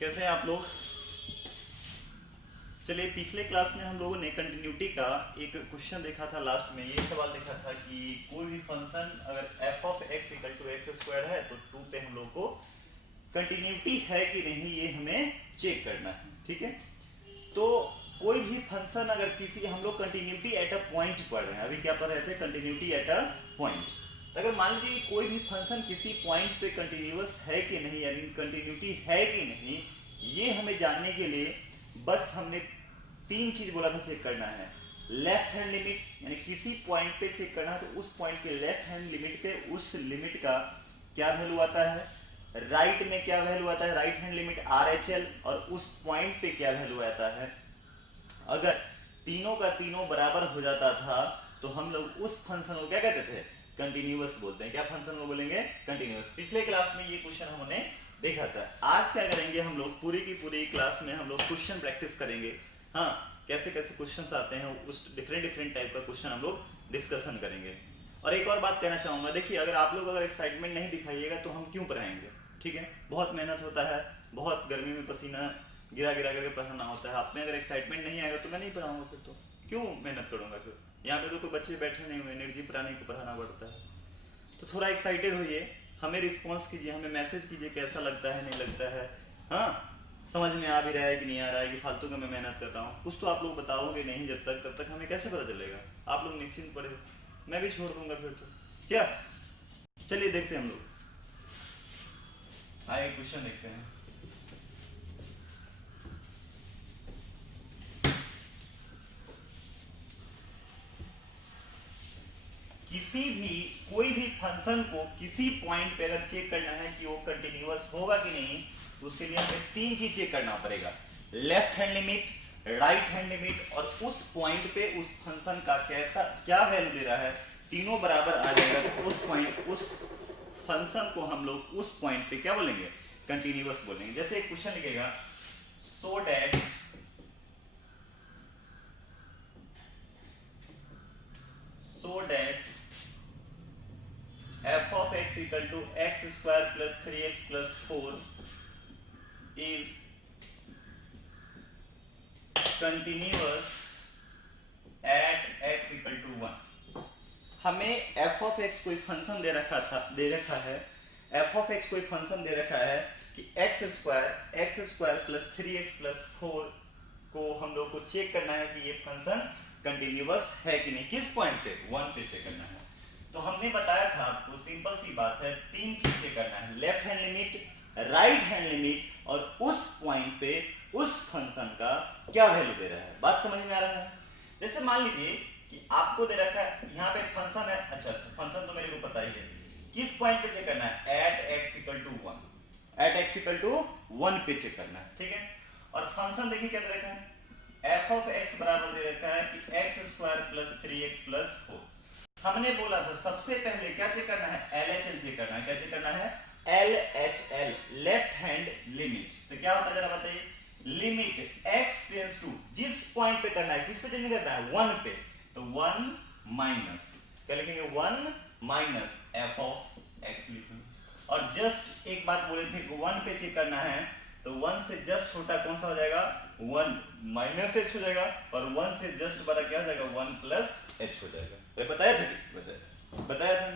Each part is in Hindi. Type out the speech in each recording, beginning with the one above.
कैसे हैं आप लोग? चलिए, पिछले क्लास में हम लोगों ने कंटिन्यूटी का एक क्वेश्चन देखा था। लास्ट में ये सवाल देखा था कि कोई भी फंक्शन अगर f of x equal to x square है तो 2 पे हम लोग को कंटिन्यूटी है कि नहीं ये हमें चेक करना है। ठीक है, तो कोई भी फंक्शन अगर किसी, हम लोग कंटिन्यूटी एट अ पॉइंट पढ़ रहे हैं, अभी क्या पढ़ रहे थे? Continuity at a point. अगर मान लीजिए कोई भी फंक्शन किसी पॉइंट पे कंटिन्यूअस है कि नहीं, यानी कंटिन्यूटी है कि नहीं, ये हमें जानने के लिए बस हमने 3 चीज बोला था चेक करना है। लेफ्ट हैंड लिमिट, यानी किसी पॉइंट पे चेक करना है तो उस पॉइंट के लेफ्ट हैंड लिमिट पे उस लिमिट का क्या वैल्यू आता है, राइट में क्या वैल्यू आता है, right hand limit R H L, और उस पॉइंट पे क्या वैल्यू आता है। अगर तीनों का तीनों बराबर हो जाता था तो हम लोग उस फंक्शन को क्या कहते थे? कंटिन्यूअस बोलते हैं। क्या फंक्शन को बोलेंगे? कंटिन्यूअस। पिछले क्लास में ये क्वेश्चन हमने देखा था। आज क्या करेंगे हम लोग? पूरी की पूरी क्लास में हम लोग क्वेश्चन प्रैक्टिस करेंगे। हाँ, कैसे कैसे क्वेश्चंस आते हैं, उस डिफरेंट डिफरेंट टाइप का क्वेश्चन हम लोग डिस्कशन करेंगे। और एक और बात कहना चाहूंगा, देखिए अगर आप लोग अगर एक्साइटमेंट नहीं दिखाइएगा तो हम क्यों पढ़ाएंगे? ठीक है, बहुत मेहनत होता है, बहुत गर्मी में पसीना गिरा गिरा करके पढ़ाना होता है। आप में अगर एक्साइटमेंट नहीं आएगा तो मैं नहीं पढ़ाऊंगा, फिर तो क्यों मेहनत करूंगा? फिर यहाँ पे तो कोई बच्चे बैठे नहीं हुए, एनर्जी प्राणी को पढ़ाना पड़ता है। तो थोड़ा एक्साइटेड होइए, हमें रिस्पॉन्स कीजिए, हमें मैसेज कीजिए कैसा लगता है, नहीं लगता है। हाँ, समझ में आ भी रहा है कि नहीं आ रहा है, कि फालतू का मैं मेहनत कर रहा हूँ। कुछ तो आप लोग बताओगे नहीं जब तक, तब तक हमें कैसे पता चलेगा? आप लोग निश्चिंत पढ़े, मैं भी छोड़ दूंगा फिर तो। क्या? चलिए देखते हैं हम लोग। आइए क्वेश्चन देखते हैं। किसी भी कोई भी फंक्शन को किसी पॉइंट पे अगर चेक करना है कि वो कंटिन्यूअस होगा कि नहीं, तो उसके लिए हमें 3 चीज चेक करना पड़ेगा। Left hand limit, right hand limit, और उस पॉइंट पे उस फंक्शन का कैसा क्या वैल्यू दे रहा है। तीनों बराबर आ जाएगा तो उस पॉइंट, उस फंक्शन को हम लोग उस पॉइंट पे क्या बोलेंगे? कंटिन्यूअस बोलेंगे। जैसे एक क्वेश्चन लिखेगा, so that f of x equal to x square plus 3x plus 4 is continuous at x equal to 1। हमें f of x कोई फंक्शन दे रखा है, f of x कोई फंक्शन दे रखा है कि x square plus 3x plus 4 को हम लोग को चेक करना है कि ये फंक्शन कंटिन्यूअस है कि नहीं। किस पॉइंट से? 1 पे चेक करना है। तो हमने बताया था आपको, सिंपल सी बात है, 3 चीज चेक करना है। Left hand limit, right hand limit, और उस पॉइंट पे उस फंक्शन का क्या वैल्यू दे रहा है। बात समझ में आ रहा है? जैसे मान लीजिए कि आपको दे रखा है यहाँ पे फंक्शन है, अच्छा फंक्शन तो मेरे को पता ही है, किस पॉइंट पे चेक करना है? At x equal to 1, at x equal to 1 पे चेक करना है। ठीक है, और फंक्शन देखिए क्या दे रखा है, एफ ऑफ एक्स बराबर दे रखा है कि x square plus 3x plus 4। हमने बोला था सबसे पहले क्या चेक करना है? LHL चेक करना है। क्या चेक करना है? LHL, left hand limit. तो क्या होता है जरा बताइए? लिमिट x टेंड्स टू, जिस पॉइंट पे करना है, किस पे चेंज करना है? 1 पे। तो 1 माइनस, क्या लिखेंगे? 1 माइनस f ऑफ x लिखेंगे। और जस्ट एक बात बोले थे कि 1 पे चेक करना है, तो 1 से जस्ट छोटा कौन सा हो जाएगा? 1 माइनस h हो जाएगा, और 1 से जस्ट बड़ा क्या हो जाएगा? 1 प्लस h हो जाएगा। तो बताया था, बताया था।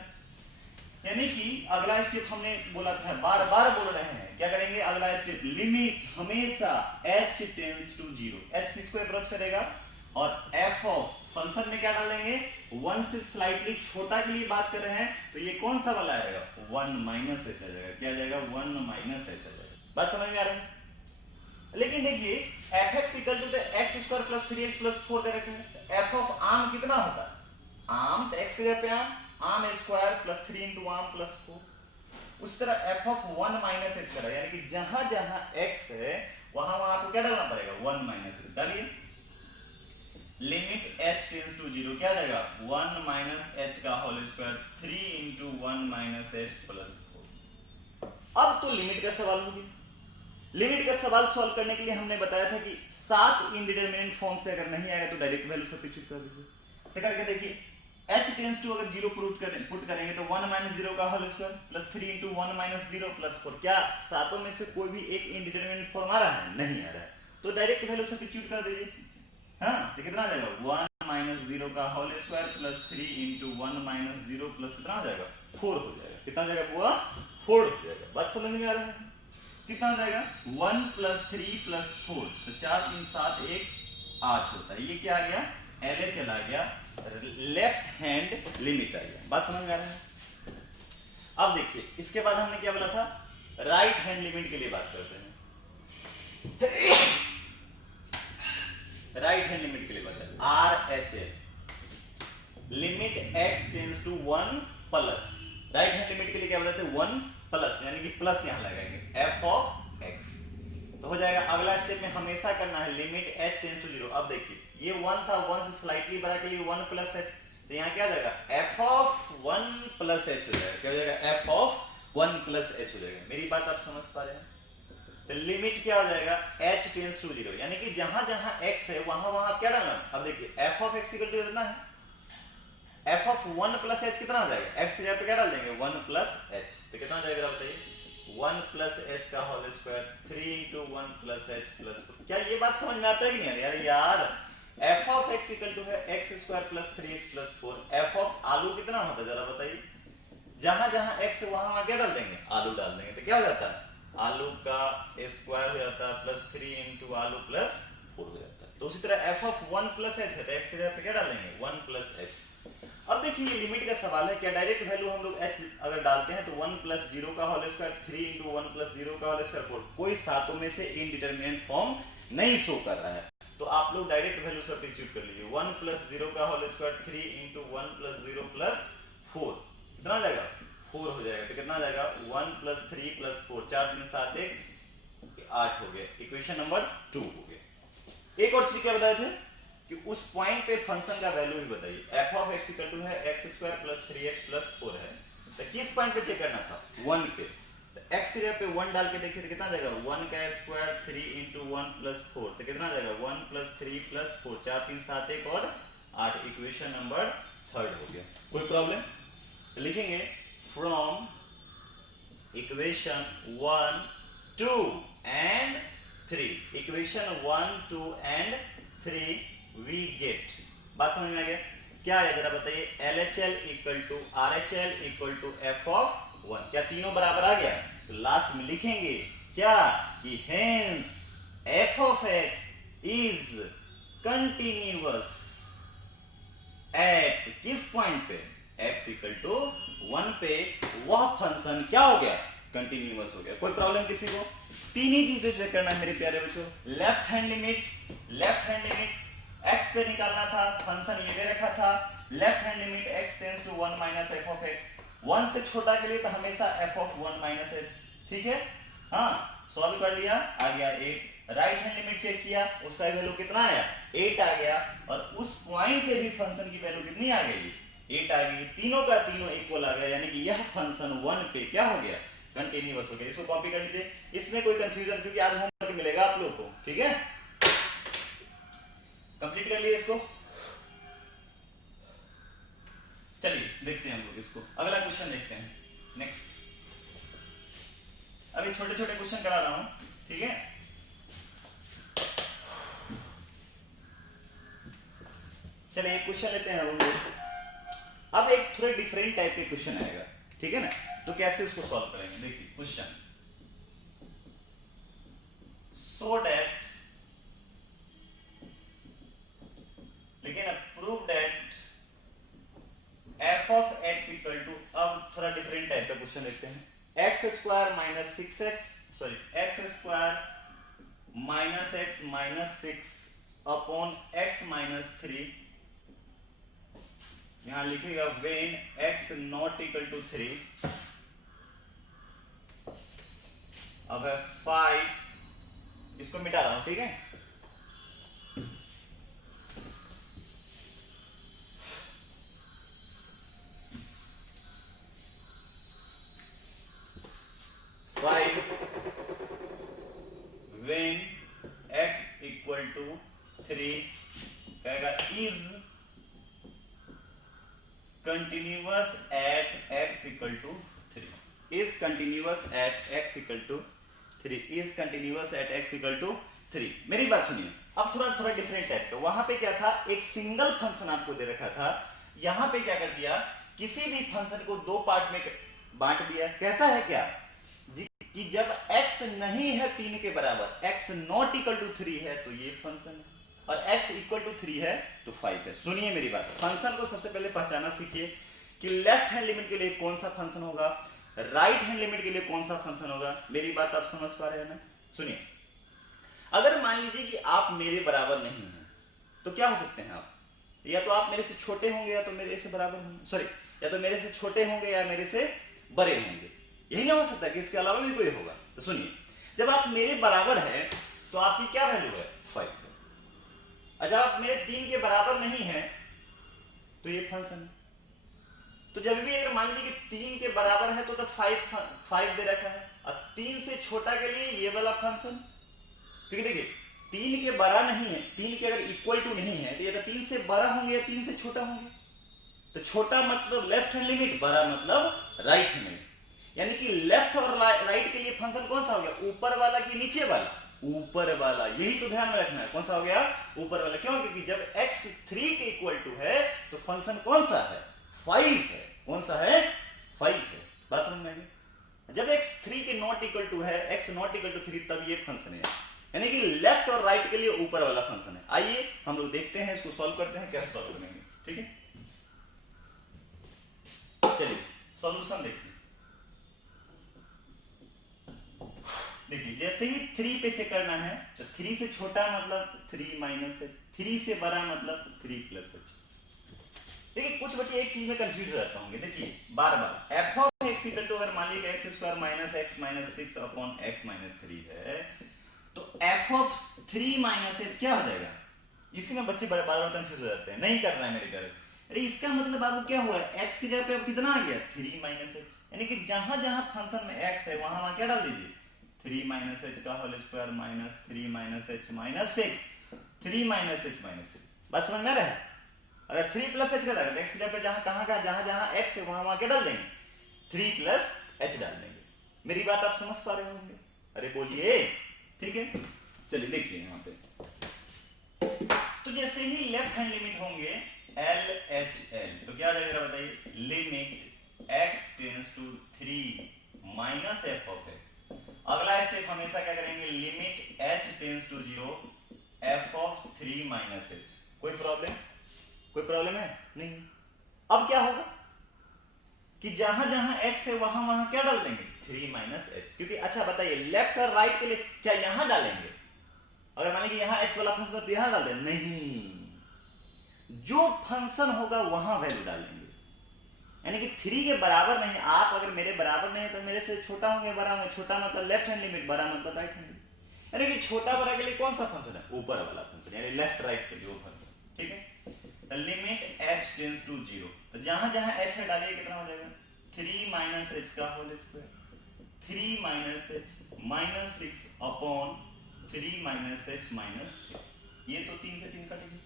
यानी कि अगला स्टेप हमने बोला था, बार बार बोल रहे हैं, क्या करेंगे? अगला स्टेप, लिमिट हमेशा h टेंड्स टू 0, h किसको अप्रोच करेगा? और f ऑफ फंक्शन में क्या डालेंगे? 1 से स्लाइटली छोटा के लिए बात कर रहे हैं, तो ये कौन सा वाला आएगा? 1 माइनस h आ जाएगा। क्या आ जाएगा? 1 माइनस h आ जाएगा। बात समझ में आ रहा है? लेकिन देखिए f x equal to x square plus 3x plus 4 दे रखे हैं, एफ ऑफ आम कितना होता है? आम तो x की जगह पे आम स्क्वायर प्लस 3 इंटू आम प्लस 4। उस तरह एफ ऑफ 1 माइनस एच करा, यानी कि जहां जहां x है वहां वहां आपको क्या डालना पड़ेगा? 1 माइनस एच डालिए। लिमिट h टेंड्स टू 0, क्या जाएगा? 1 माइनस h का whole square 3 into 1 minus h plus 4। अब तो लिमिट का सवाल होगी। लिमिट का सवाल सॉल्व करने के लिए हमने बताया था कि 7 इंडिटरमिनेट फॉर्म से अगर नहीं आएगा तो डायरेक्ट वैल्यू सब्स्टिट्यूट कर दीजिए। तो करके देखिए, h टेंस टू अगर 0 पुट करेंगे तो 1 माइनस 0 का whole square plus 3 into 1 minus 0 plus 4। क्या सातों में से कोई भी एक इंडिटरमिनेट फॉर्म आ रहा है? नहीं आ रहा है, तो डायरेक्ट वैल्यू सब्स्टिट्यूट कर दीजिए। हाँ, तो कितना आ जाएगा 1 माइनस 0 का whole square plus 3 into 1 minus 0 plus कितना आ जाएगा 4 हो जाएगा। कितना आ जाएगा बुआ? 4 हो जाएगा। बात समझ में आ रहा है? कितना आ जाएगा 1 प्लस 3 प्लस 4, तो 4 3 7 1 8 होता है। ये क्या आ गया? LHL आ गया, लेफ्ट हैंड लिमिट आ गया। बात समझ में आ रहा है? अब देखिए इसके बाद हमने क्या बोला था, राइट हैंड लिमिट के लिए बात करते हैं। राइट हैंड लिमिट के लिए बात करते हैं। RHL limit x tends to 1 plus, right hand limit के लिए क्या बताते हैं 1 प्लस, यानी कि प्लस यहां लगाएंगे f ऑफ x, तो हो जाएगा। अगला स्टेप में हमेशा करना है लिमिट h टेंड्स टू 0। अब देखिए ये 1 था, 1 से स्लाइटली बड़ा के लिए 1 प्लस h, तो यहाँ क्या हो जाएगा f ऑफ 1 प्लस h हो जाएगा। क्या हो जाएगा f ऑफ 1 प्लस h हो जाएगा। मेरी बात आप समझ पा रहे हैं? तो लिमिट क्या हो जाएगा h टेंड्स टू 0, यानी कि जहां जहां x है वहां वहां आप क्या डालना। अब देखिए f of x equal to कितना है, f ऑफ 1 प्लस h कितना हो जाएगा, x की जगह पे क्या डाल देंगे 1 प्लस h, तो कितना हो जाएगा बताइए 1 प्लस h का whole square 3 into 1 plus h plus 4। क्या ये बात समझ में आता है कि नहीं यार? यार f of x equal to है x square plus 3x plus 4। f of आलू कितना होता है जरा बताइए? जहां जहां x है वहां वहां क्या डाल देंगे आलू डाल देंगे, तो क्या हो जाता है आलू का स्क्वायर हो जाता है प्लस 3 इंटू आलू प्लस 4 हो जाता है। तो उसी तरह f ऑफ 1 प्लस h है, तो x की जगह पे क्या डाल देंगे 1 प्लस h। अब देखिए ये लिमिट का सवाल है, क्या डायरेक्ट वैल्यू हम लोग h अगर डालते हैं तो 1 प्लस 0 का होल स्क्वायर 3 इंटू 1 प्लस 0 का होल स्क्वायर 4, कोई सातों में से इनडिटरमिनेट फॉर्म नहीं शो कर रहा है, तो आप लोग डायरेक्ट वैल्यू सब्स्टिट्यूट कर लीजिए। 1 प्लस 0 का whole square 3 into 1 plus 0 plus 4, कितना आ जाएगा 4 हो जाएगा। तो कितना आ जाएगा 1 प्लस 3 प्लस 4, 4 3 7 1 8 हो गया। इक्वेशन नंबर 2 हो गया। एक और चीज क्या बताए थे कि उस पॉइंट पे फंक्शन का वैल्यू भी बताइए। f of x equal to है x square plus 3x plus 4 है, तो किस पॉइंट पे चेक करना था 1 पे, तो x की जगह पे 1 डाल के देखिए तो कितना आ जाएगा 1 का स्क्वायर 3 इंटू 1 प्लस 4, तो कितना आ जाएगा 1 प्लस 3 प्लस 4, 4 3 7 1 और 8। इक्वेशन नंबर 3 हो गया। कोई प्रॉब्लम? तो लिखेंगे from equation 1 2 and 3, equation 1 2 and 3 we get। बात समझ में आ गया? क्या है जरा बताइए, LHL equal to RHL equal to f of 1। क्या तीनों बराबर आ गया? तो लास्ट में लिखेंगे क्या कि hence f of x is continuous at किस पॉइंट पे x इक्वल टू 1 पे वह फंक्शन क्या हो गया कंटिन्यूअस हो गया। कोई प्रॉब्लम किसी को? तीन ही चीजें चेक करना है मेरे प्यारे बच्चों। लेफ्ट हैंड लिमिट x पे निकालना था, फंक्शन ये दे रखा था। Left hand limit x tends to 1 minus f of x, 1 से छोटा के लिए तो हमेशा f ऑफ 1 माइनस h। ठीक है, हाँ सॉल्व कर लिया, आ गया 8। राइट हैंड लिमिट चेक किया, उसका वैल्यू कितना आया 8 आ गया, और उस पॉइंट पे भी फंक्शन की वैल्यू कितनी आ गई 8 आ गई। तीनों का तीनों इक्वल आ गया, यानी कि यह फंक्शन 1 पे क्या हो गया कंटिन्यूअस हो गया। इसको कॉपी कर लीजिए, इसमें कोई कंफ्यूजन, क्योंकि आज होमवर्क मिलेगा आप लोग को। ठीक है, कंप्लीट कर लिए इसको। चलिए देखते हैं हम लोग इसको, अगला क्वेश्चन देखते हैं नेक्स्ट। अभी छोटे छोटे क्वेश्चन करा रहा हूं, ठीक है। चलिए एक क्वेश्चन लेते हैं हम लोग। अब एक थोड़े डिफरेंट टाइप के क्वेश्चन आएगा, ठीक है ना, तो कैसे उसको सॉल्व करेंगे। देखिए क्वेश्चन, सो दैट, लेकिन prove that f of x equal to, अब थोड़ा डिफरेंट टाइप का क्वेश्चन देखते हैं। x square minus 6x, sorry x square minus x minus 6 upon x minus 3, यहां लिखेगा when x not equal to 3। अब है 5, इसको मिटा रहा हूं, ठीक है। when x इक्वल टू 3 कहेगा is continuous at x equal to 3 is continuous at x equal to 3 is continuous at x equal to 3। मेरी बात सुनिए, अब थोड़ा डिफरेंट टाइप का। वहां पे क्या था, एक सिंगल फंक्शन आपको दे रखा था, यहां पे क्या कर दिया, किसी भी फंक्शन को दो पार्ट में बांट दिया। कहता है क्या जी कि जब x नहीं है 3 के बराबर, x नॉट इक्वल टू 3 है तो ये फंक्शन है, और x इक्वल टू 3 है तो 5 है। सुनिए मेरी बात, फंक्शन को सबसे पहले पहचाना सीखिए कि लेफ्ट हैंड लिमिट के लिए कौन सा फंक्शन होगा, राइट हैंड लिमिट के लिए कौन सा फंक्शन होगा। मेरी बात आप समझ पा रहे हैं ना? सुनिए, अगर मान लीजिए कि आप मेरे बराबर नहीं हैं तो क्या हो सकते हैं आप, या तो आप मेरे से छोटे होंगे या तो मेरे से बराबर होंगे, सॉरी, या तो मेरे से छोटे होंगे या मेरे से बड़े होंगे। यही ना हो सकता कि इसके अलावा भी कोई होगा। तो सुनिए, जब आप मेरे बराबर है तो आपकी क्या वैल्यू है, 5 है। और जब आप मेरे 3 के बराबर नहीं है तो ये फंक्शन है। तो जब भी अगर मान लीजिए कि 3 के बराबर है तो 5 दे रखा है, और 3 से छोटा के लिए ये वाला फंक्शन। क्योंकि देखिए 3 के बड़ा नहीं है, 3 के अगर इक्वल टू नहीं है तो ये तो 3 से बड़ा होंगे या 3 से छोटा होंगे। तो छोटा मतलब लेफ्ट हैंड लिमिट, बड़ा मतलब राइट हैंड लिमिट। यानी कि लेफ्ट और राइट के लिए फंक्शन कौन सा हो गया, ऊपर वाला कि नीचे वाला, ऊपर वाला। यही तो ध्यान में रखना है, कौन सा हो गया, ऊपर वाला। क्यों? क्योंकि जब x 3 के इक्वल टू है तो फंक्शन कौन सा है, 5 है। कौन सा है, 5 है। बात समझ में आ गई? जब x 3 के नॉट इक्वल टू है, x नॉट इक्वल टू 3, तब ये फंक्शन है। यानी कि लेफ्ट और राइट के लिए ऊपर वाला फंक्शन है। आइए हम लोग देखते हैं, इसको सॉल्व करते हैं, कैसे सॉल्व करेंगे। ठीक है, चलिए सॉल्यूशन देखिए। देखिए जैसे ही 3 पे चेक करना है तो 3 से छोटा मतलब 3 माइनस h, 3 से बड़ा मतलब 3 प्लस h। देखिए कुछ बच्चे एक चीज में कंफ्यूज हो जाते होंगे। देखिए बार बार f of x equal to, अगर मान लीजिए x square minus x minus 6 upon x minus 3 है, तो f ऑफ 3 माइनस h क्या हो जाएगा। इसी में बच्चे बार बार कंफ्यूज हो जाते हैं, नहीं करना है मेरे घर। अरे इसका मतलब आपको क्या हुआ, x की जगह पे अब कितना आ गया, 3 माइनस h। यानी कि जहां जहां फंक्शन में x है वहां वहां क्या डाल दीजिए, 3 माइनस h का whole square minus 3 minus h minus 6, 3 minus h minus 6। बात समझ में आ रहा है? अगर 3 प्लस h का था, x की जगह पे जहां कहां का जहां जहां x है वहां वहां क्या डाल देंगे, 3 प्लस h डाल देंगे। मेरी बात आप समझ पा रहे होंगे? अरे बोलिए। ठीक है, चलिए देखिए यहां पे, तो जैसे ही लेफ्ट हैंड लिमिट होंगे LHL, तो क्या आ जाएगा बताइए, limit x tends to 3 minus f of x। अगला स्टेप हमेशा क्या करेंगे, limit h tends to 0 f of 3 minus h। कोई प्रॉब्लम, कोई प्रॉब्लम है नहीं? अब क्या होगा कि जहां जहां x है वहां वहां क्या डाल देंगे, 3 माइनस h। क्योंकि अच्छा बताइए, लेफ्ट और राइट के लिए क्या यहां डालेंगे, अगर मान लीजिए यहां x वाला फंक्शन तो यहां डाल दें, नहीं, जो फंक्शन होगा वहां वैल्यू डालेंगे। यानी कि 3 के बराबर नहीं, आप अगर मेरे बराबर नहीं है तो मेरे से छोटा होंगे, बड़ा होंगे। छोटा मतलब लेफ्ट हैंड लिमिट, बड़ा मतलब राइट हैंड लिमिट। यानी कि छोटा बड़ा के लिए कौन सा फंक्शन है, ऊपर वाला फंक्शन, यानी लेफ्ट राइट के लिए वो फंक्शन। ठीक है, लिमिट h टेंड्स टू 0, तो जहां जहां h है डालिए, कितना हो जाएगा, 3 माइनस h का whole square, 3 minus h minus 6 upon 3 minus h minus 3। ये तो 3 से 3 कटेगा।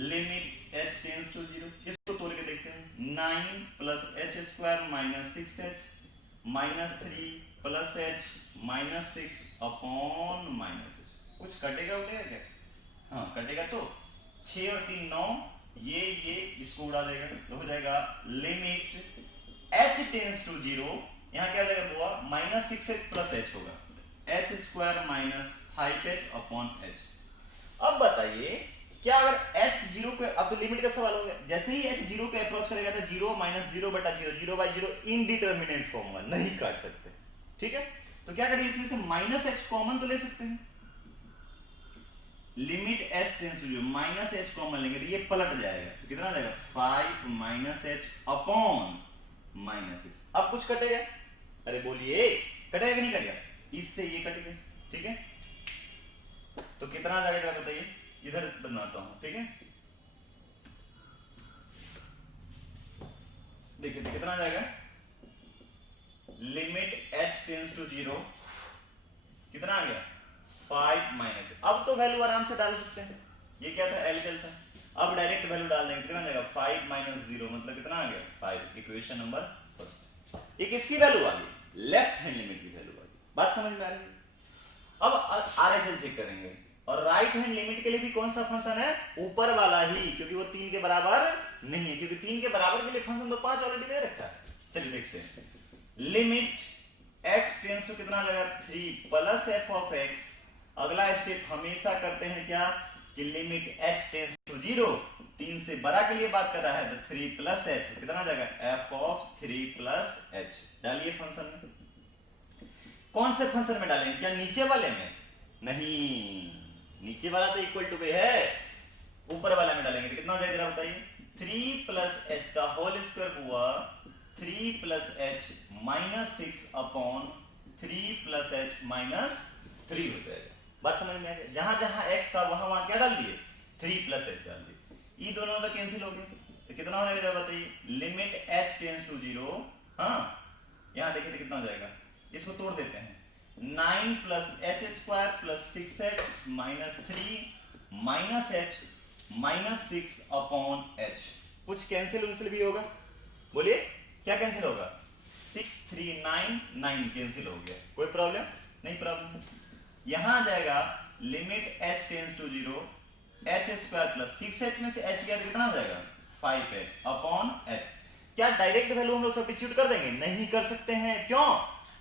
लिमिट h टेंड्स टू 0, इसको तोड़ के देखते हैं, 9 plus h square minus 6h minus 3 plus h minus 6 upon minus h। कुछ कटेगा उठेगा क्या, हाँ कटेगा। तो 6 और 3 9, ये इसको उड़ा देगा तो हो जाएगा लिमिट h टेंड्स टू 0, यहाँ क्या जाएगा हुआ, माइनस 6h प्लस h होगा, h square minus 5h upon h। अब बताइए क्या अगर h 0 के, अब तो लिमिट का सवाल हो गया, जैसे ही h 0 के अप्रोच करेगा तो 0 माइनस 0 बटा 0, 0 बाई 0 इनडिटर्मिनेट फॉर्म होगा, नहीं काट सकते। ठीक है, तो क्या करें, इसमें से माइनस h कॉमन तो ले सकते हैं, limit h tends to 0 minus h common लेंगे तो ये पलट जाएगा, तो कितना जाएगा, 5 minus h upon minus h। अब कुछ कटेगा, अरे बोलिए कटेगा कि नहीं कटेगा, इससे ये कटेगा। ठीक है, तो कितना जाएगा बताइए, इधर बनाता हूं। ठीक है, देखिए तो कितना जाएगा, लिमिट h टेंड्स टू 0, कितना आ गया, 5 माइनस। अब तो वैल्यू आराम से डाल सकते हैं, ये क्या था, LHL था। अब डायरेक्ट वैल्यू डाल देंगे, कितना जाएगा 5 माइनस 0 मतलब कितना आ गया 5। Equation number first. ये किसकी वैल्यू आ गई, लेफ्ट हैंड लिमिट की वैल्यू आ गई। बात समझ में आ रही है। अब आरएचएल चेक करेंगे, और राइट हैंड लिमिट के लिए भी कौन सा फंक्शन है, ऊपर वाला ही, क्योंकि वो 3 के बराबर नहीं है, क्योंकि 3 के बराबर के लिए फंक्शन तो 5 ऑलरेडी दे रखा है। चलिए देखते हैं, लिमिट x टेंड्स टू कितना जाएगा 3 प्लस एफ ऑफ x। अगला स्टेप हमेशा करते हैं क्या, कि लिमिट h टेंड्स टू 0, 3 से बड़ा के लिए बात कर रहा है, तो 3 प्लस h कितना जाएगा f ऑफ 3 प्लस h। डालिए फंक्शन में, कौन से फंक्शन में डालेंगे, क्या नीचे वाले में, नहीं, नीचे वाला तो इक्वल टू पे है, ऊपर वाला में डालेंगे तो कितना हो जाएगा जरा बताइए, 3 प्लस h का होल स्क्वायर हुआ 3 plus h minus 6 upon 3 plus h minus 3 हो जाएगा। बात समझ में आ गई। जहां जहां x था वहां वहां क्या डाल दिए, 3 प्लस h डाल दिए, ये दोनों तो कैंसिल हो गए, तो कितना हो जाएगा जरा बताइए, लिमिट h टेंड्स टू 0, हाँ यहां देखिए तो कितना हो जाएगा, इसको तोड़ देते हैं, 9 plus H square plus 6h minus 3 minus h minus 6 upon h। कुछ कैंसिल भी होगा, बोलिए क्या कैंसिल होगा, 6 3 9 9 कैंसिल हो गया, कोई प्रॉब्लम नहीं, प्रॉब्लम। यहां आ जाएगा limit h tends to 0 h square plus 6h में से h गया तो कितना हो जाएगा 5h अपॉन h। क्या डायरेक्ट वैल्यू हम लोग सब्स्टिट्यूट कर देंगे, नहीं कर सकते हैं, क्यों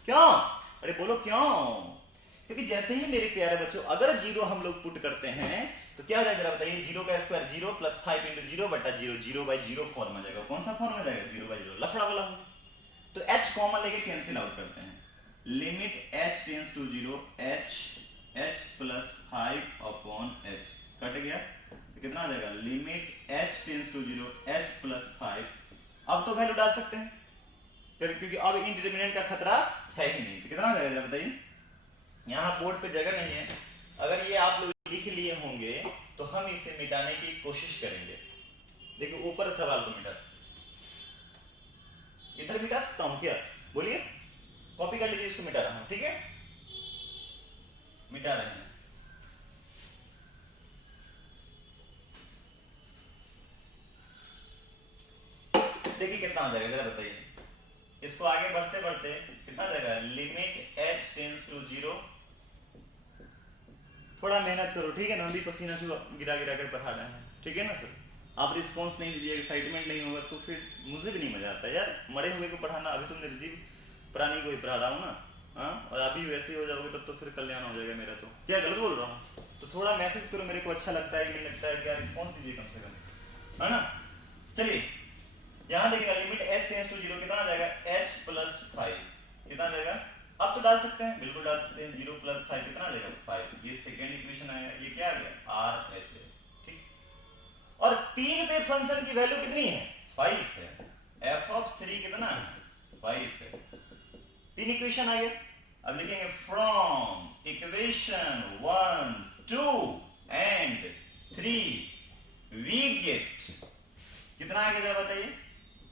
क्यों, अरे बोलो क्यों, क्योंकि जैसे ही मेरे प्यारे बच्चों अगर 0 हम लोग पुट करते हैं तो क्या हो जाएगा जरा बताइए, 0 का स्क्वायर 0 प्लस 5 इंटू 0 बटा 0, 0/0 फॉर्म में जाएगा, कौन सा फॉर्म में जाएगा 0/0, लफड़ा वाला हो। तो h कॉमन लेके कैंसिल आउट करते हैं, limit h tends to 0 h plus 5 upon h cut गया, तो कितना आ जाएगा, limit h tends to 0 h plus 5। अब तो वैल्यू डाल सकते हैं क्योंकि अब इंडिटरमिनेंट का खतरा है ही नहीं, तो कितना आ जाएगा जरा बताइए, यहाँ बोर्ड पे जगह नहीं है, अगर ये आप लोग लिख लिए होंगे तो हम इसे मिटाने की कोशिश करेंगे। देखिए ऊपर सवाल को मिटा, इधर मिटा सकता हूं क्या, बोलिए, कॉपी कर लीजिए, इसको मिटा रहा हूं, ठीक है, मिटा रहे हैं। देखिए कितना आ जाएगा जरा बताइए, इसको आगे बढ़ते बढ़ते कितना आ जाएगा, लिमिट h टेंड्स टू 0, थोड़ा मेहनत करो, ठीक है ना, हम भी पसीना से गिरा गिरा कर पढ़ा रहे हैं, ठीक है ना सर, आप रिस्पॉन्स नहीं दीजिए, एक्साइटमेंट नहीं होगा तो फिर मुझे भी नहीं मजा आता यार, मरे हुए को पढ़ाना, अभी तुमने रिजीव प्राणी को ही पढ़ा रहा हूँ ना, हाँ, और अभी वैसे ही हो जाओगे तब तो फिर कल्याण हो जाएगा मेरा, तो क्या गलत बोल रहा हूँ, तो थोड़ा मैसेज करो, मेरे को अच्छा लगता है, नहीं लगता है, क्या रिस्पॉन्स दीजिए कम से कम, है ना। चलिए यहाँ देखिएगा, लिमिट h टेंड्स टू 0 कितना आ जाएगा, h प्लस 5 कितना आ जाएगा, अब तो डाल सकते हैं, बिल्कुल डाल सकते हैं, 0 प्लस 5 कितना आ जाएगा 5, ये सेकेंड इक्वेशन आएगा, ये क्या आ गया RH है, ठीक, और 3 पे फंक्शन की वैल्यू कितनी है 5 है, f ऑफ 3 कितना है 5 है, 3 इक्वेशन आ गया। अब लिखेंगे from equation 1 2 and 3 we get, कितना आ गया जरा बताइए,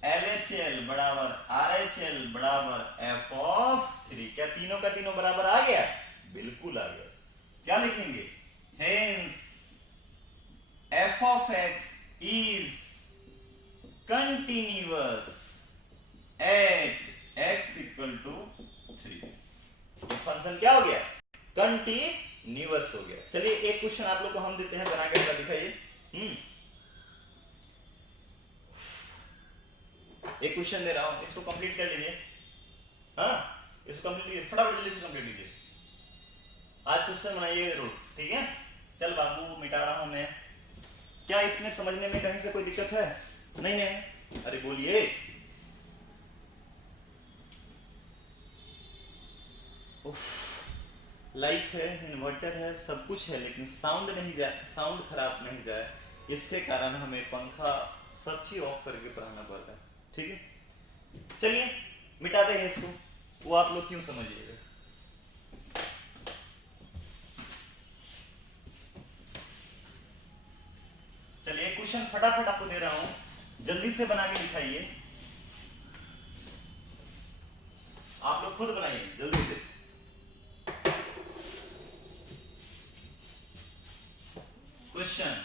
LHL बराबर RHL बराबर f ऑफ 3, क्या तीनों का तीनों बराबर आ गया, बिल्कुल आ गया। क्या लिखेंगे, hence f of x is continuous at x equal to 3। Function क्या हो गया, कंटिन्यूअस हो गया। चलिए एक क्वेश्चन आप लोग को हम देते हैं, बना के दिखाइए। एक क्वेश्चन दे रहा हूं, इसको कंप्लीट कर लीजिए, हाँ इसको कंप्लीट कीजिए, फटाफट जल्दी से कंप्लीट कीजिए, आज क्वेश्चन बनाइए जरूर, ठीक है। चल बाबू मिटा रहा हूं मैं, क्या इसमें समझने में कहीं से कोई दिक्कत है, नहीं नहीं, अरे बोलिए, लाइट है, इन्वर्टर है, सब कुछ है, लेकिन साउंड नहीं जाए, साउंड खराब नहीं जाए, इसके कारण हमें पंखा सब चीज ऑफ करके पढ़ाना पड़ रहा है, ठीक है। चलिए मिटाते हैं इसको, वो आप लोग क्यों समझिएगा। चलिए क्वेश्चन फटाफट आपको दे रहा हूं, जल्दी से बना के दिखाइए, आप लोग खुद बनाइए जल्दी से। Question,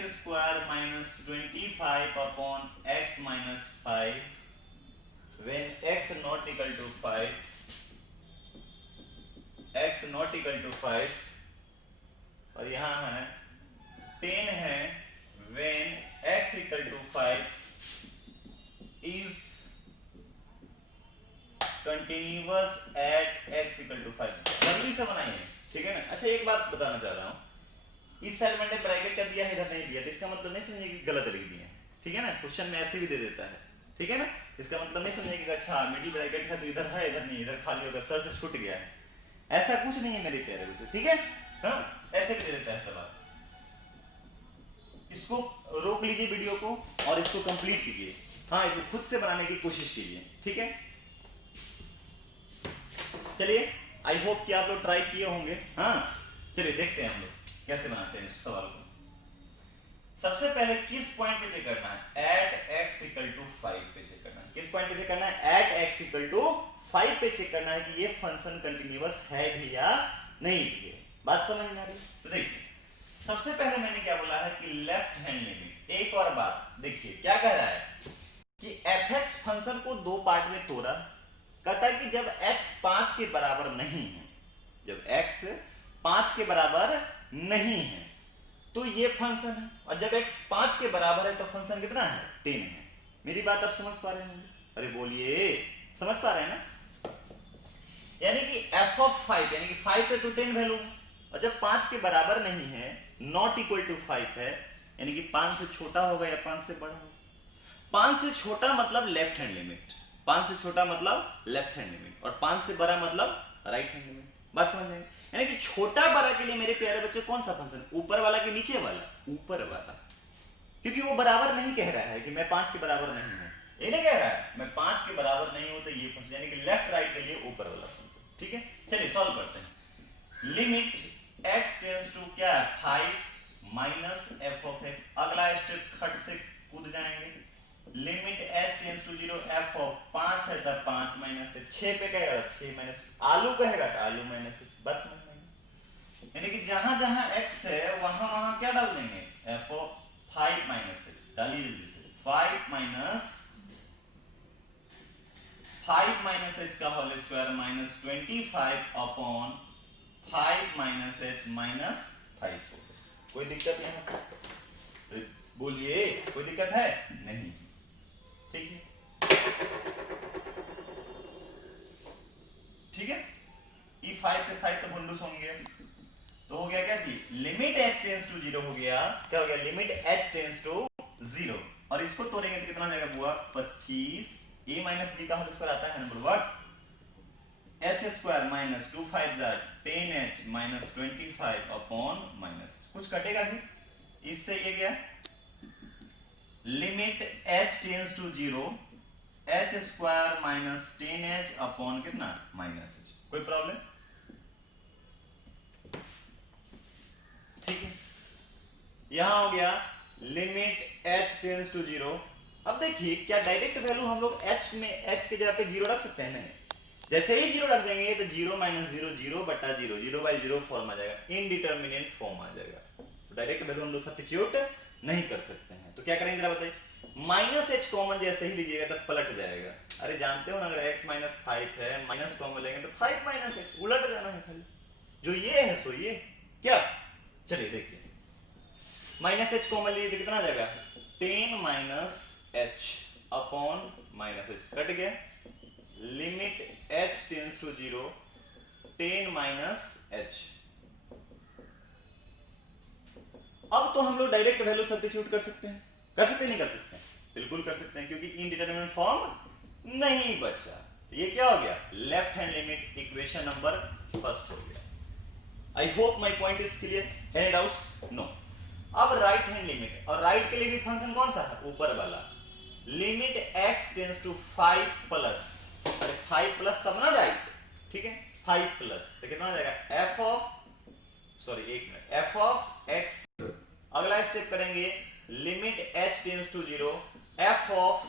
x square minus 25 upon x minus 5 when x not equal to 5, x not equal to 5 और यहां है 10 है when x equal to 5 is continuous at x equal to 5। जल्दी से बनाइए, ठीक है ना। अच्छा एक बात बताना चाह रहा हूं, इस साइड मैंने ब्रैकेट का दिया है, इधर नहीं दिया, तो इसका मतलब नहीं समझिए कि गलत लिख दिए, ठीक है ना। क्वेश्चन में ऐसे भी दे देता है, ठीक है ना। इसका मतलब नहीं समझिए कि अच्छा मिडिल ब्रैकेट है तो इधर है, इधर नहीं, इधर खाली होगा, सर से छूट गया है, ऐसा कुछ नहीं है मेरे प्यारे बच्चों, ठीक है। हाँ, ऐसे भी दे देता है सवाल। इसको रोक लीजिए वीडियो को और इसको कंप्लीट कीजिए। हाँ, इसको खुद से बनाने की कोशिश कीजिए, ठीक है। चलिए, आई होप कि आप लोग ट्राई किए होंगे। हाँ, चलिए देखते हैं हम लोग कैसे बनाते हैं इस सवाल को। सबसे पहले किस पॉइंट पे चेक करना है? एट एक्स इक्वल टू 5 पे चेक करना है। किस पॉइंट पे चेक करना है? एट एक्स इक्वल टू 5 पे चेक करना है कि ये फंक्शन कंटिन्यूअस है भी या नहीं भी है। बात समझ में आ रही है? तो देखिए, सबसे पहले मैंने क्या बोला है कि लेफ्ट हैंड लिमिट। एक और बात देखिए, क्या कह रहा है कि fx फंक्शन को दो पार्ट में तोड़ा। कहता है कि जब x 5 के बराबर नहीं है, जब x 5 के बराबर नहीं है तो ये फंक्शन है, और जब x 5 के बराबर है तो फंक्शन कितना है? 10 है। मेरी बात आप समझ पा रहे होंगे? अरे बोलिए, समझ पा रहे हैं ना? यानी कि f ऑफ 5 यानी कि 5 पे तो 10 वैल्यू है, और जब 5 के बराबर नहीं है, नॉट इक्वल टू 5 है, यानी कि 5 से छोटा होगा या 5 से बड़ा होगा। 5 से छोटा मतलब लेफ्ट हैंड लिमिट, 5 से छोटा मतलब लेफ्ट हैंड लिमिट, और 5 से बड़ा मतलब राइट हैंड लिमिट। बात समझ में? यानी कि छोटा बड़ा के लिए मेरे प्यारे बच्चों कौन सा फंक्शन? ऊपर वाला कि नीचे वाला? ऊपर वाला, क्योंकि वो बराबर नहीं कह रहा है कि मैं 5 के बराबर नहीं हूं, ये नहीं कह रहा है मैं 5 के बराबर नहीं हूं, तो ये फंक्शन यानी कि लेफ्ट राइट के लिए ऊपर वाला फंक्शन, ठीक है। चलिए सॉल्व करते हैं। लिमिट x टेंड्स टू क्या है? 5 माइनस एफ ऑफ एक्स। अगला स्टेप खट से कूद जाएंगे। Limit h tends to 0, f of 5 है तो 5 माइनस है, 6 पे कहेगा 6 माइनस, आलू कहेगा तो आलू माइनस। बस समझ में, यानी कि जहां जहां x है वहां वहां क्या डाल देंगे? f ऑफ 5 माइनस h डालिए जल्दी से। 5 माइनस 5 माइनस h का whole square minus 25 upon 5 minus h minus 5। कोई दिक्कत यहाँ पे? बोलिए, कोई दिक्कत है? नहीं, ठीक है, ठीक है। ई 5 से 5 तो भुंडूस होंगे, तो हो गया क्या चीज? लिमिट h टेंड्स टू 0 हो गया। क्या हो गया? लिमिट h टेंड्स टू 0, और इसको तोड़ेंगे तो कितना जाएगा बुआ? 25। a माइनस b का होल स्क्वायर आता है number 1, h square minus 2 5 that 10h minus 25 upon minus कुछ कटेगा भी, इससे ये गया limit h tends to 0, h square minus 10h upon कितना? Minus h। कोई प्रॉब्लम? ठीक है, यहां हो गया लिमिट h टेंड्स टू 0। अब देखिए, क्या डायरेक्ट वैल्यू हम लोग h में h की जगह पे 0 रख सकते हैं? नहीं। जैसे ही 0 रख देंगे तो 0 माइनस 0 0 बटा 0, 0 बाई 0 फॉर्म आ जाएगा, इनडिटर्मिनेट फॉर्म आ जाएगा। तो डायरेक्ट वैल्यू हम लोग सब्स्टिट्यूट नहीं कर सकते हैं, तो क्या करेंगे जरा बताइए। माइनस h कॉमन जैसे ही लीजिएगा तो पलट जाएगा। अरे जानते हो ना, अगर x माइनस 5 है, माइनस कॉमन लेंगे तो 5 माइनस x उलट जाना है खाली, जो ये है सो ये। क्या? चलिए देखिए, माइनस h कॉमन लीजिए तो कितना आ जाएगा? 10 minus h upon minus h, cut गया। Limit h tends to 0, 10 minus h। अब तो हम लोग डायरेक्ट वैल्यू सब्स्टिट्यूट कर सकते हैं। कर सकते नहीं कर सकते? बिल्कुल कर सकते हैं, क्योंकि इनडिटरमिनेट फॉर्म नहीं बचा। ये क्या हो गया? Left hand limit equation number first हो गया। I hope my point is clear. Any doubts? No. अब राइट हैंड लिमिट, और राइट के लिए भी फंक्शन कौन सा है? ऊपर वाला। लिमिट x टेंड्स टू 5 प्लस, अरे 5 प्लस तब ना राइट, ठीक है। 5 प्लस तो कितना हो जाएगा? f ऑफ, सॉरी एक मिनट, f ऑफ x। अगला स्टेप करेंगे, limit h tends to 0, f of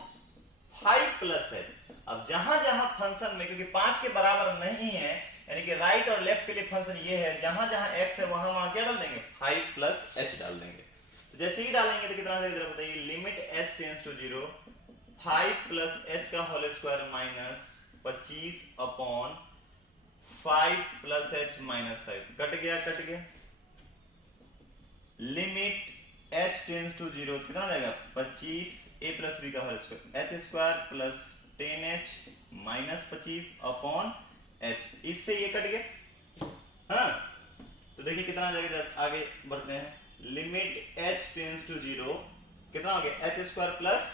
5 plus है। अब जहां जहां फंक्शन में, क्योंकि 5 के बराबर नहीं है, यानी कि राइट और लेफ्ट के लिए फंक्शन ये है, जहां जहां x है वहां वहां क्या डाल देंगे? 5 प्लस h डाल देंगे। तो जैसे ही डालेंगे तो कितना जरा बताइए, limit h tends to 0 5 plus h का whole square minus 25 upon 5 plus h minus 5, cut गया। लिमिट h टेंड्स टू 0 कितना जाएगा 25 a प्लस b का whole square h square plus 10h minus 25 upon h, इससे ये कट गया। हाँ, तो देखिए कितना जाएगा, आगे बढ़ते हैं। लिमिट h टेंड्स टू 0 कितना हो गया h square plus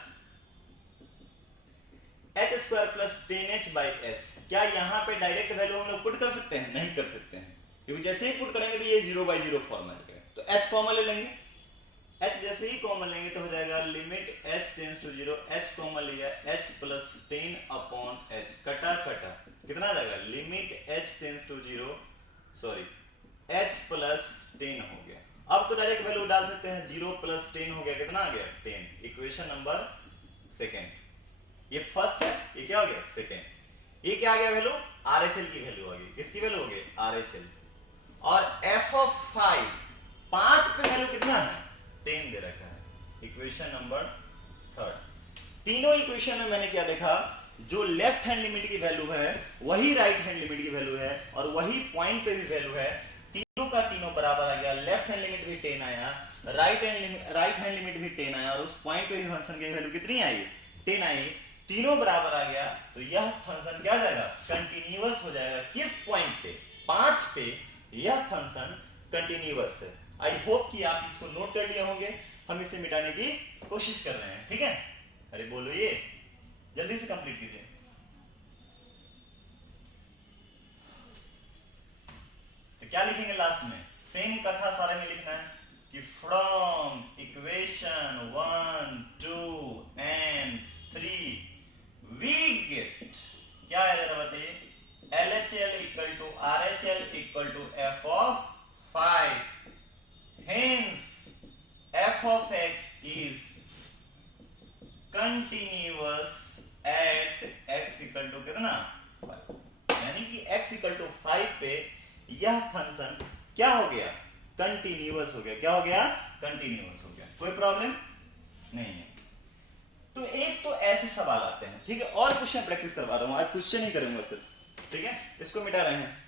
10h by h। क्या यहाँ पे डायरेक्ट वैल्यू हम लोग पुट कर सकते हैं? नहीं कर सकते हैं, क्योंकि जैसे ही पुट करेंगे तो ये 0/0 फॉर्म आ जाएगा। तो h कॉमन ले लेंगे, h जैसे ही कॉमन लेंगे तो हो जाएगा limit h tends to 0, h common लिया h प्लस 10 अपॉन h, कटा कितना आ जाएगा, limit h tends to 0 sorry h plus 10 हो गया। अब तो डायरेक्ट वैल्यू डाल सकते हैं, 0 प्लस 10 हो गया, कितना आ गया 10। Equation number second. ये फर्स्ट है, ये क्या हो गया सेकेंड। ये क्या आ गया वैल्यू, RHL की वैल्यू आ गई। किसकी वैल्यू हो गई, RHL। और f ऑफ 5 पे वैल्यू कितना है 10 दे रखा है। Equation number third. तीनों इक्वेशन में मैंने क्या देखा, जो लेफ्ट हैंड लिमिट की वैल्यू है वही राइट हैंड लिमिट की वैल्यू है, और वही पॉइंट पे भी वैल्यू है। तीनों का तीनों बराबर आ गया। लेफ्ट हैंड लिमिट भी 10 आया, राइट हैंड लिमिट भी 10 आया, और उस पॉइंट पे भी फंक्शन की वैल्यू कितनी आई 10 आई। तीनों बराबर आ गया, तो यह फंक्शन क्या जाएगा, कंटिन्यूअस हो जाएगा। किस पॉइंट पे, 5 पे यह फंक्शन कंटिन्यूअस है। आई होप कि आप इसको नोट कर लिए होंगे। हम इसे मिटाने की कोशिश कर रहे हैं, ठीक है। अरे बोलो, ये जल्दी से कंप्लीट कीजिए। तो क्या लिखेंगे लास्ट में, सेम कथा सारे में लिखना है कि from equation 1 2 and 3 we get, क्या है जरा बताइए, LHL equal to RHL equal to f of 5, hence f of x is continuous at x equal to कितना 5, यानी कि x इक्वल टू 5 पे यह फंक्शन क्या हो गया, कंटिन्यूअस हो गया। क्या हो गया, कंटिन्यूअस हो गया। कोई प्रॉब्लम नहीं है। तो एक तो ऐसे सवाल आते हैं, ठीक है। और क्वेश्चन प्रैक्टिस करवा रहा हूं आज, क्वेश्चन ही करूंगा सिर्फ, ठीक है। इसको मिटा रहे हैं।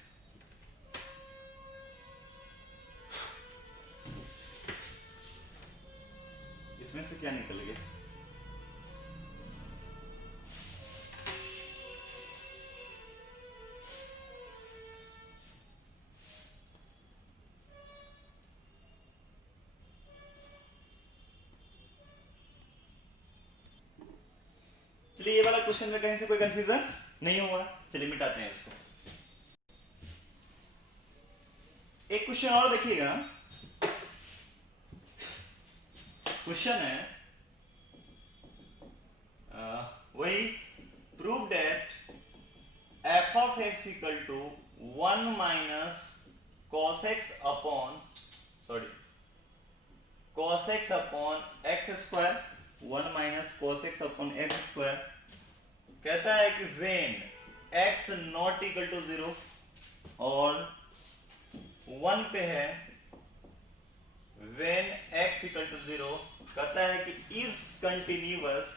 इसमें से क्या निकल गया, चलिए ये वाला क्वेश्चन में कहीं से कोई कंफ्यूजन नहीं हुआ। चलिए मिटाते हैं इसको। एक क्वेश्चन और देखिएगा। क्वेश्चन है वही, prove that f of x equal to 1 minus cos x upon cos x upon x square, 1 minus cos x upon x square. कहता है कि when x not equal to 0 और 1 पे है, when x इक्वल टू 0, कहता है कि is continuous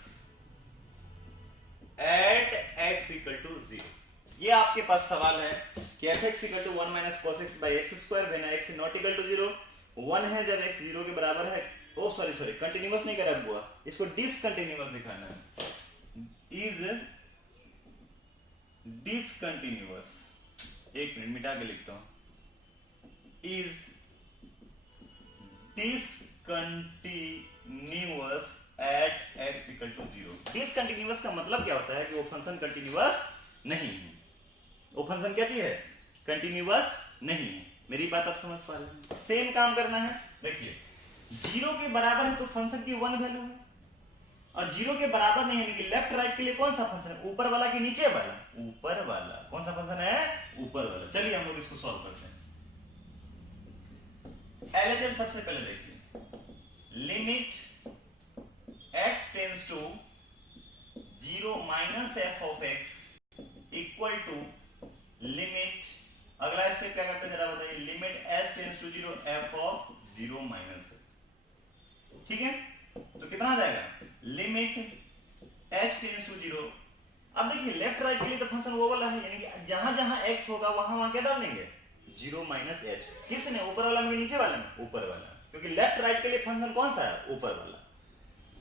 at x equal to 0। ये आपके पास सवाल है कि fx equal to 1 minus cos x by x square when x not equal to 0, 1 है जब x 0 के बराबर है। ओ सॉरी कंटिन्यूअस नहीं करा हुआ, इसको डिसकंटिन्यूअस दिखाना है। इज डिसकंटिन्यूअस, एक मिनट मिटा के लिखता हूं, is discontinuous at x equal to 0। Discontinuous का मतलब क्या होता है कि वो फंक्शन कंटिन्यूअस नहीं है। वो फंक्शन क्या चीज है, कंटिन्यूअस नहीं है। मेरी बात आप समझ पा रहे हैं। सेम काम करना है। देखिए 0 के बराबर है तो फंक्शन की 1 वैल्यू है, और 0 के बराबर नहीं है कि लेफ्ट राइट के लिए कौन सा फंक्शन है, ऊपर वाला कि नीचे वाला, ऊपर वाला। कौन सा फंक्शन है, ऊपर वाला। चलिए हम लोग इसको सॉल्व करते हैं। LHL सबसे पहले देखिए, limit x tends to 0 minus f of x equal to limit, अगला स्टेप क्या करते हैं जरा बताइए, limit s tends to 0 f of 0 minus. ठीक है, तो कितना आ जाएगा, लिमिट h टेंड्स टू 0। अब देखिए लेफ्ट राइट के लिए तो फंक्शन वो वाला है, यानी कि जहां जहां x होगा वहां वहां क्या डाल देंगे, 0 माइनस एच। किसने, ऊपर वाला में नीचे वाला में, ऊपर वाला, क्योंकि लेफ्ट राइट के लिए फंक्शन कौन सा है, ऊपर वाला।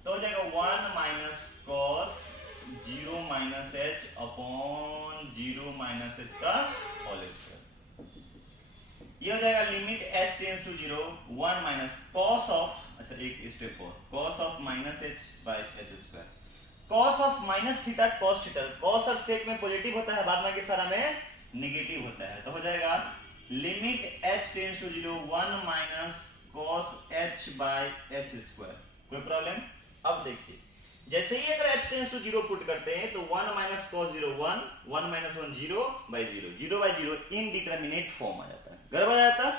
तो हो जाएगा 1 minus cos 0 minus h upon 0 minus h का होल स्क्वायर। ये हो जाएगा limit h tends to 0 1 minus cos of, अच्छा एक स्टेप और, cos of minus h by h square. Cos of minus theta cos theta, cos और सेक में पॉजिटिव होता है, बाद में के सारा में नेगेटिव होता है। तो हो जाएगा limit h tends to 0 1 minus cos h by h square. कोई प्रॉब्लम। अब देखिए जैसे ही अगर h टेंड्स टू 0 पुट करते हैं तो 1 minus cos 0 1 1 minus 1 0 by 0 0 by 0 indeterminate form आ जाता है, गड़बड़ आ जाता।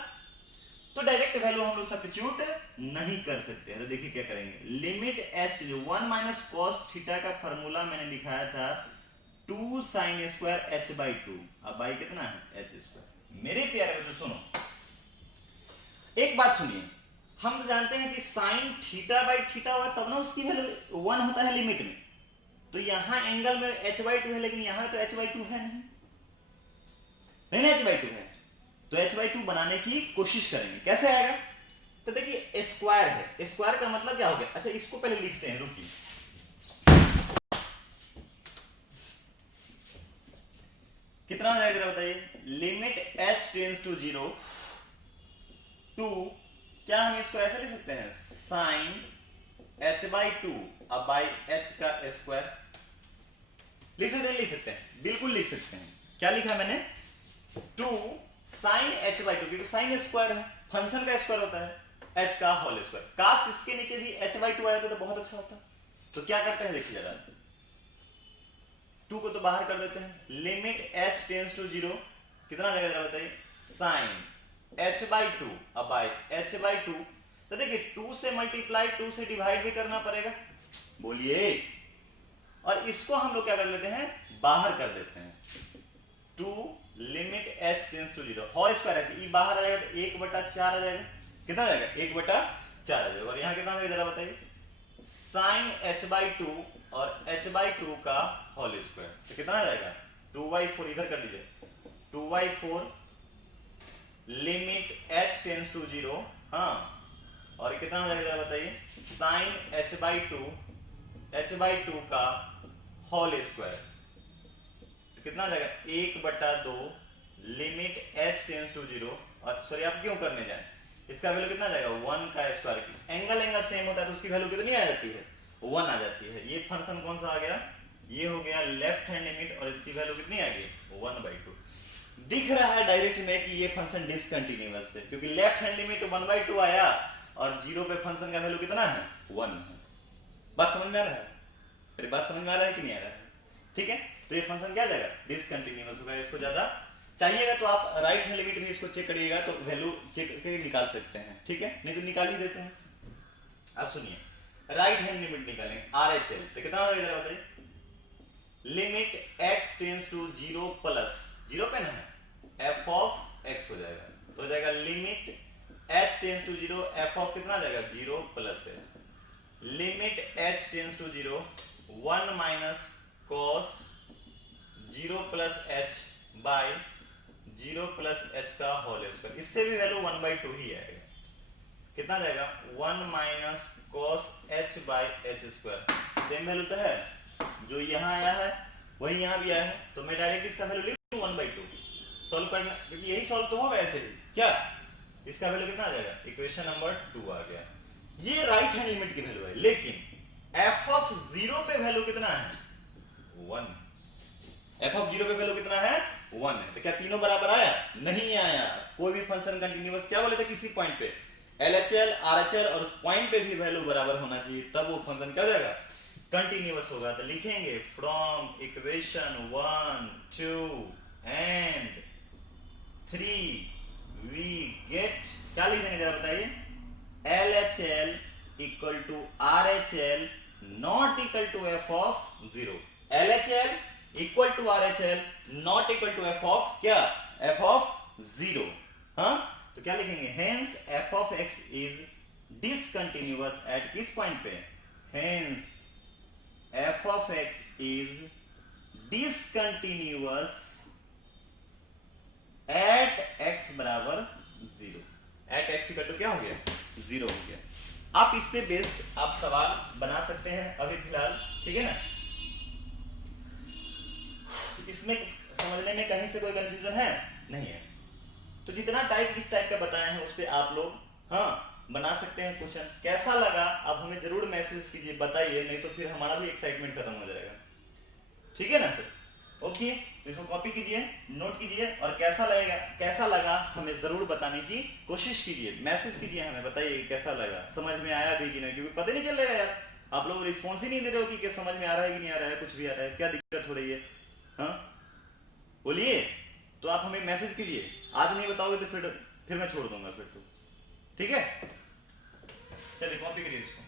तो डायरेक्ट वैल्यू हम लोग सब्स्टिट्यूट नहीं कर सकते हैं। तो देखिए क्या करेंगे, limit h 1 minus cos theta का फार्मूला मैंने दिखाया था 2 साइन स्क्वायर h बाई 2, अब बाई कितना है h स्क्वायर। मेरे प्यारे बच्चों सुनो, एक बात सुनिए, हम तो जानते हैं कि साइन थीटा बाई थीटा हुआ तब ना उसकी वैल्यू 1 होता है लिमिट में। तो यहां एंगल में h बाई 2 है, लेकिन यहां तो h बाई 2 है नहीं h बाई 2 है, तो h/2 बनाने की कोशिश करेंगे। कैसे आएगा, तो देखिए स्क्वायर है, स्क्वायर का मतलब क्या हो गया, अच्छा इसको पहले लिखते हैं, रुकिए। कितना हो जाएगा बताइए, limit h tends to 0 two, क्या हम इसको ऐसे लिख सकते हैं, साइन h/2 अब बाई h का स्क्वायर। लिख सकते हैं, लिख सकते हैं, बिल्कुल लिख सकते हैं। क्या लिखा मैंने, 2 साइन h/2, क्योंकि साइन स्क्वायर है, फंक्शन का स्क्वायर होता है, h का होल स्क्वायर। काश इसके नीचे भी h/2 आया तो बहुत अच्छा होता। तो क्या करते हैं देखिए जरा, 2 को तो बाहर कर देते हैं, लिमिट h टेंड्स टू 0 कितना आ जाएगा जरा बताइए, साइन h/2 अब बाई h/2। तो देखिए 2 से मल्टीप्लाई 2 से डिवाइड भी करना पड़ेगा, बोलिए। और इसको हम लोग क्या कर लेते हैं, बाहर कर देते हैं, 2 limit h tends to 0 whole square है, ये बाहर आ जाएगा तो 1/4 आ जाएगा, कितना आ जाएगा 1/4 आ जाएगा। और यहाँ कितना आ जाएगा जरा बताइए, साइन h/2 और h/2 का होल स्क्वायर, तो कितना आ जाएगा 2/4, इधर कर लीजिए 2/4 लिमिट h टेंड्स टू 0, हाँ, और कितना हो जाएगा जरा बताइए, साइन h/2 का होल स्क्वायर, कितना आ जाएगा 1/2 लिमिट h टेंड्स टू 0, और सॉरी आप क्यों करने जाए, इसका वैल्यू कितना आ जाएगा 1 का स्क्वायर। एंगल सेम होता है तो उसकी वैल्यू कितनी आ जाती है, 1 आ जाती है। ये फंक्शन कौन सा आ गया, ये हो गया लेफ्ट हैंड लिमिट, और इसकी वैल्यू कितनी आ गई 1/2। दिख रहा है डायरेक्ट में कि ये फंक्शन डिसकंटिन्यूअस है, क्योंकि लेफ्ट हैंड लिमिट 1/2 आया और 0 पे फंक्शन का वैल्यू कितना है 1 है। बात समझ में आ रहा है, मेरी बात समझ में आ रहा है कि नहीं आ रहा है, ठीक है। तो ये फंक्शन क्या जाएगा, डिसकंटिन्यूअस होगा। इसको ज्यादा चाहिएगा तो आप राइट हैंड लिमिट में इसको चेक करिएगा, तो वैल्यू चेक करके निकाल सकते हैं, ठीक है, नहीं तो निकाल ही देते हैं। अब सुनिए, राइट हैंड लिमिट निकालेंगे RHL, तो कितना होगा जरा बताइए, limit x tends to 0 plus 0 पे ना है f ऑफ x हो जाएगा, तो हो जाएगा limit h tends to 0 f of कितना आ जाएगा 0 plus h, limit h tends to 0 1 minus cos 0 plus h by 0 plus h का होल स्क्वायर। इससे भी वैल्यू 1/2 ही आएगा, कितना जाएगा 1 minus cos h by h square. Same value तो है, जो यहाँ आया है वही यहाँ भी आया है, तो मैं डायरेक्ट इसका वैल्यू लिख दूं 1/2, सॉल्व करना, क्योंकि यही सॉल्व तो होगा ऐसे ही। क्या इसका वैल्यू कितना आ जाएगा, इक्वेशन नंबर 2 आ गया। ये राइट हैंड लिमिट की वैल्यू है, लेकिन f ऑफ 0 पे वैल्यू कितना है 1, f ऑफ 0 पे वैल्यू कितना है 1 है। तो क्या तीनों बराबर आया, नहीं आया। कोई भी फंक्शन कंटीन्यूअस, क्या बोले थे, किसी पॉइंट पे LHL RHL और उस पॉइंट पे भी वैल्यू बराबर होना चाहिए, तब वो फंक्शन क्या हो जाएगा कंटीन्यूअस होगा। तो लिखेंगे from equation 1 2 and 3 we get, क्या लिख देंगे जरा बताइए, LHL equal to RHL not equal to f of 0, LHL equal to RHL not equal to f of क्या, f ऑफ 0, हाँ। तो क्या लिखेंगे, hence f of x is discontinuous at किस पॉइंट पे, hence f of x is discontinuous at x बराबर 0। एट एक्स इक्वल टू क्या हो गया, 0 हो गया। आप इस पे बेस्ड आप सवाल बना सकते हैं अभी फिलहाल, ठीक है ना। इसमें समझने में कहीं से कोई कंफ्यूजन है नहीं है। तो जितना टाइप इस टाइप का बताए हैं उस पे आप लोग हाँ बना सकते हैं क्वेश्चन। कैसा लगा आप हमें जरूर मैसेज कीजिए, बताइए, नहीं तो फिर हमारा भी एक्साइटमेंट खत्म हो जाएगा, ठीक है ना सर। ओके, तो इसको कॉपी कीजिए, नोट कीजिए, और कैसा लगा हमें जरूर बताने की कोशिश कीजिए, मैसेज कीजिए हमें, बताइए कैसा लगा, समझ में आया भी कि नहीं, क्योंकि पता नहीं चल रहा यार, आप लोग रिस्पॉन्स ही नहीं दे रहे हो कि क्या समझ में आ रहा है कि नहीं आ रहा है, कुछ भी आ रहा है, क्या दिक्कत हो रही है, हाँ बोलिए। तो आप हमें मैसेज कीजिए, आज नहीं बताओगे तो फिर मैं छोड़ दूंगा फिर तो, ठीक है। चलिए कॉपी करिए इसको।